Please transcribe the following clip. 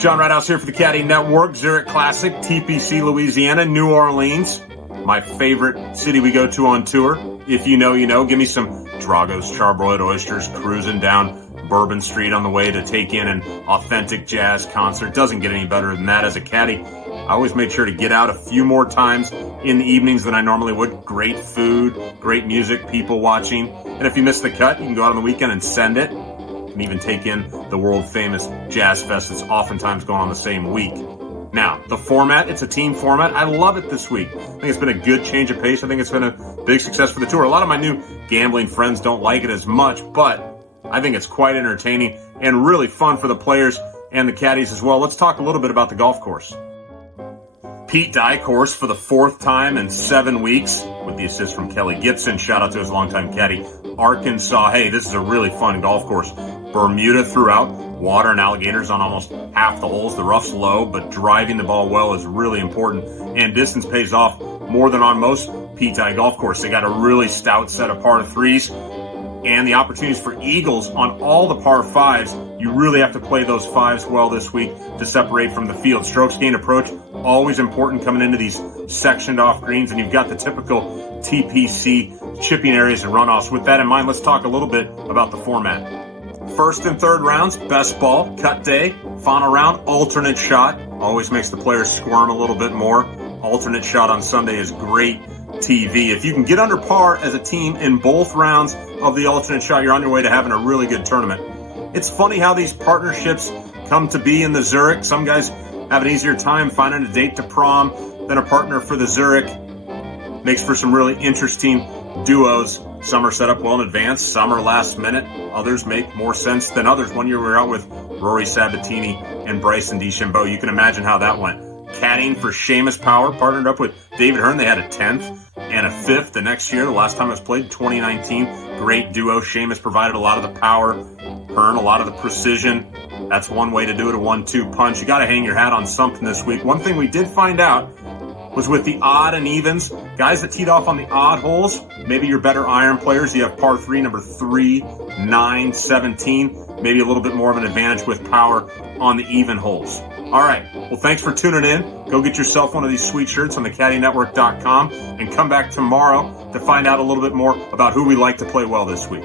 John Rathouz here for the Caddie Network, Zurich Classic, TPC Louisiana, New Orleans, my favorite city we go to on tour. If you know, you know. Give me some Drago's charbroiled oysters cruising down Bourbon Street on the way to take in an authentic jazz concert. Doesn't get any better than that as a caddy. I always make sure to get out a few more times in the evenings than I normally would. Great food, great music, people watching. And if you miss the cut, you can go out on the weekend and send it. You can even take in the world-famous Jazz Fest that's oftentimes going on the same week. Now, the format, it's a team format. I love it this week. I think it's been a good change of pace. I think it's been a big success for the tour. A lot of my new gambling friends don't like it as much, but I think it's quite entertaining and really fun for the players and the caddies as well. Let's talk a little bit about the golf course. Pete Dye course for the fourth time in 7 weeks with the assist from Kelly Gibson. Shout out to his longtime caddy, Arkansas. Hey, this is a really fun golf course. Bermuda throughout, water and alligators on almost half the holes. The rough's low, but driving the ball well is really important. And distance pays off more than on most Pete Dye golf course. They got a really stout set of par threes. And the opportunities for eagles on all the par fives. You really have to play those fives well this week to separate from the field. Strokes gained approach, always important coming into these sectioned off greens. And you've got the typical TPC chipping areas and runoffs. With that in mind, let's talk a little bit about the format. First and third rounds, best ball, cut day. Final round, alternate shot. Always makes the players squirm a little bit more. Alternate shot on Sunday is great TV. If you can get under par as a team in both rounds of the alternate shot, you're on your way to having a really good tournament. It's funny how these partnerships come to be in the Zurich. Some guys have an easier time finding a date to prom than a partner for the Zurich. Makes for some really interesting duos. Some are set up well in advance, some are last minute. Others make more sense than others. One year we were out with Rory Sabatini and Bryson DeChambeau. You can imagine how that went. Caddying for Seamus Power, partnered up with David Hearn. They had a 10th and a 5th the next year. The last time it was played, 2019. Great duo. Seamus provided a lot of the power. Hearn, a lot of the precision. That's one way to do it, a 1-2 punch. You got to hang your hat on something this week. One thing we did find out was with the odd and evens, guys that teed off on the odd holes, maybe your better iron players. You have par 3, number 3, 9, 17. Maybe a little bit more of an advantage with power on the even holes. All right. Well, thanks for tuning in. Go get yourself one of these sweet shirts on thecaddynetwork.com and come back tomorrow to find out a little bit more about who we like to play well this week.